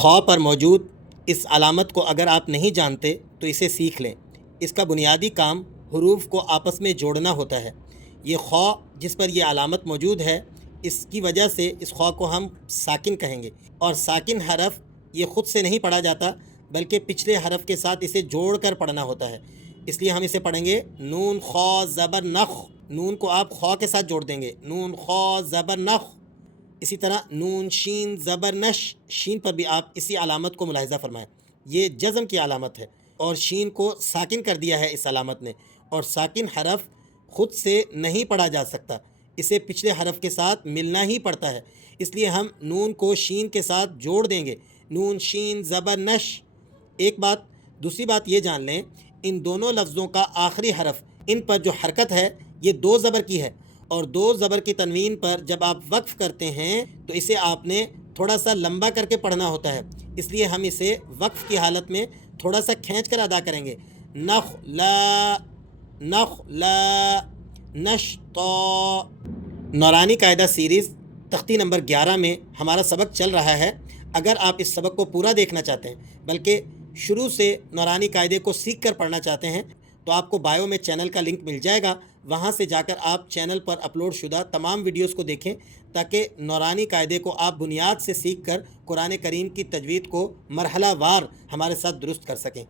خا پر موجود اس علامت کو اگر آپ نہیں جانتے تو اسے سیکھ لیں۔ اس کا بنیادی کام حروف کو آپس میں جوڑنا ہوتا ہے۔ یہ خا جس پر یہ علامت موجود ہے، اس کی وجہ سے اس خا کو ہم ساکن کہیں گے، اور ساکن حرف یہ خود سے نہیں پڑھا جاتا بلکہ پچھلے حرف کے ساتھ اسے جوڑ کر پڑھنا ہوتا ہے۔ اس لیے ہم اسے پڑھیں گے نون خا زبر نخ، نون کو آپ خا کے ساتھ جوڑ دیں گے، نون خا زبر نخ۔ اسی طرح نون شین زبر نش، شین پر بھی آپ اسی علامت کو ملاحظہ فرمائیں، یہ جزم کی علامت ہے اور شین کو ساکن کر دیا ہے اس علامت نے، اور ساکن حرف خود سے نہیں پڑھا جا سکتا، اسے پچھلے حرف کے ساتھ ملنا ہی پڑتا ہے۔ اس لیے ہم نون کو شین کے ساتھ جوڑ دیں گے، نون شین زبر نش۔ ایک بات، دوسری بات یہ جان لیں، ان دونوں لفظوں کا آخری حرف، ان پر جو حرکت ہے یہ دو زبر کی ہے، اور دو زبر کی تنوین پر جب آپ وقف کرتے ہیں تو اسے آپ نے تھوڑا سا لمبا کر کے پڑھنا ہوتا ہے، اس لیے ہم اسے وقف کی حالت میں تھوڑا سا کھینچ کر ادا کریں گے، نخ لا نخ لا نش تو۔ نورانی قاعدہ سیریز تختی نمبر 11 میں ہمارا سبق چل رہا ہے۔ اگر آپ اس سبق کو پورا دیکھنا چاہتے ہیں بلکہ شروع سے نورانی قاعدے کو سیکھ کر پڑھنا چاہتے ہیں تو آپ کو بائیو میں چینل کا لنک مل جائے گا، وہاں سے جا کر آپ چینل پر اپلوڈ شدہ تمام ویڈیوز کو دیکھیں تاکہ نورانی قاعدے کو آپ بنیاد سے سیکھ کر قرآن کریم کی تجوید کو مرحلہ وار ہمارے ساتھ درست کر سکیں۔